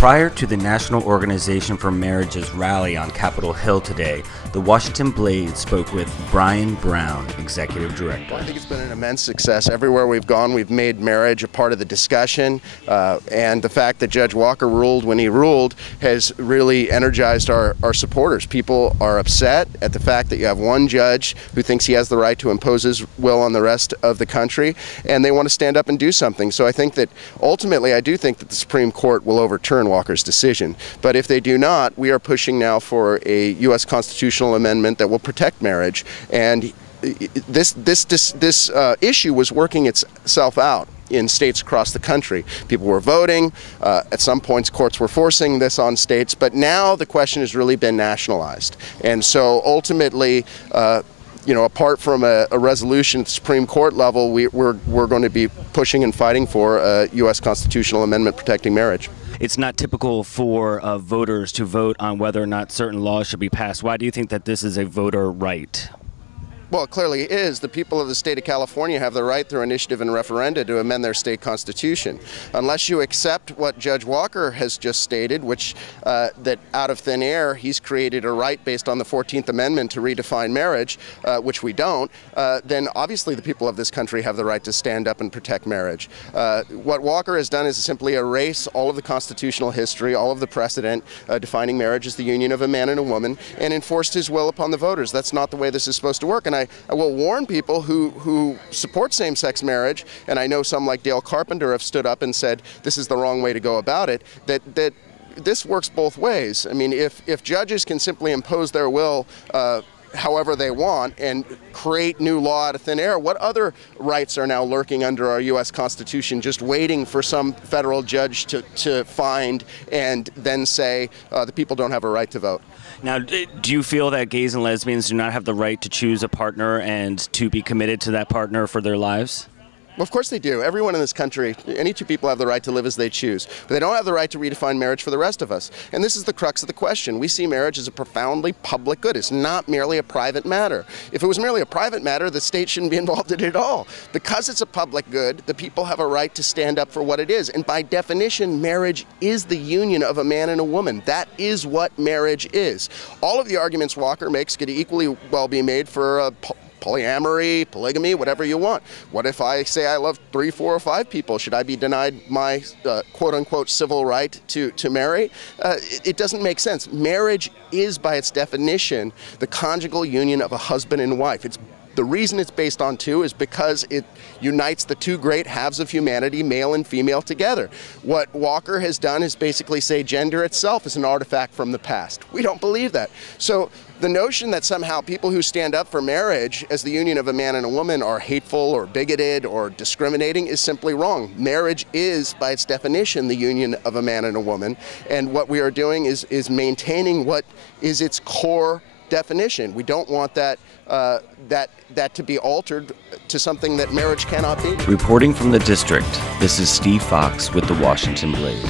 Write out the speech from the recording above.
Prior to the National Organization for Marriage's rally on Capitol Hill today, the Washington Blade spoke with Brian Brown, Executive Director. I think it's been an immense success. Everywhere we've gone, we've made marriage a part of the discussion, and the fact that Judge Walker ruled when he ruled has really energized our supporters. People are upset at the fact that you have one judge who thinks he has the right to impose his will on the rest of the country, and they want to stand up and do something. So I think that ultimately, I do think that the Supreme Court will overturn Walker's decision. But if they do not, we are pushing now for a U.S. constitutional amendment that will protect marriage. And this issue was working itself out in states across the country. People were voting. At some points, courts were forcing this on states. But now the question has really been nationalized. And so ultimately, apart from a resolution at the Supreme Court level, we're going to be pushing and fighting for a U.S. constitutional amendment protecting marriage. It's not typical for voters to vote on whether or not certain laws should be passed. Why do you think that this is a voter right? Well, it clearly is. The people of the state of California have the right through initiative and referenda to amend their state constitution. Unless you accept what Judge Walker has just stated, which that out of thin air he's created a right based on the 14th Amendment to redefine marriage, which we don't, then obviously the people of this country have the right to stand up and protect marriage. What Walker has done is simply erase all of the constitutional history, all of the precedent defining marriage as the union of a man and a woman, and enforced his will upon the voters. That's not the way this is supposed to work. And I will warn people who support same-sex marriage, and I know some like Dale Carpenter have stood up and said this is the wrong way to go about it, that this works both ways. I mean, if judges can simply impose their will however they want and create new law out of thin air, what other rights are now lurking under our U.S. Constitution just waiting for some federal judge to find and then say the people don't have a right to vote? Now, do you feel that gays and lesbians do not have the right to choose a partner and to be committed to that partner for their lives? Well, of course they do. Everyone in this country, any two people have the right to live as they choose. But they don't have the right to redefine marriage for the rest of us. And this is the crux of the question. We see marriage as a profoundly public good. It's not merely a private matter. If it was merely a private matter, the state shouldn't be involved in it at all. Because it's a public good, the people have a right to stand up for what it is. And by definition, marriage is the union of a man and a woman. That is what marriage is. All of the arguments Walker makes could equally well be made for polyamory, polygamy, whatever you want. What if I say I love 3, 4, or 5 people? Should I be denied my quote-unquote civil right to marry? It doesn't make sense. Marriage is, by its definition, the conjugal union of a husband and wife. The reason it's based on two is because it unites the two great halves of humanity, male and female, together. What Walker has done is basically say gender itself is an artifact from the past. We don't believe that. So the notion that somehow people who stand up for marriage as the union of a man and a woman are hateful or bigoted or discriminating is simply wrong. Marriage is, by its definition, the union of a man and a woman. And what we are doing is maintaining what is its core definition. We don't want that to be altered to something that marriage cannot be. Reporting from the district, this is Steve Fox with the Washington Blade.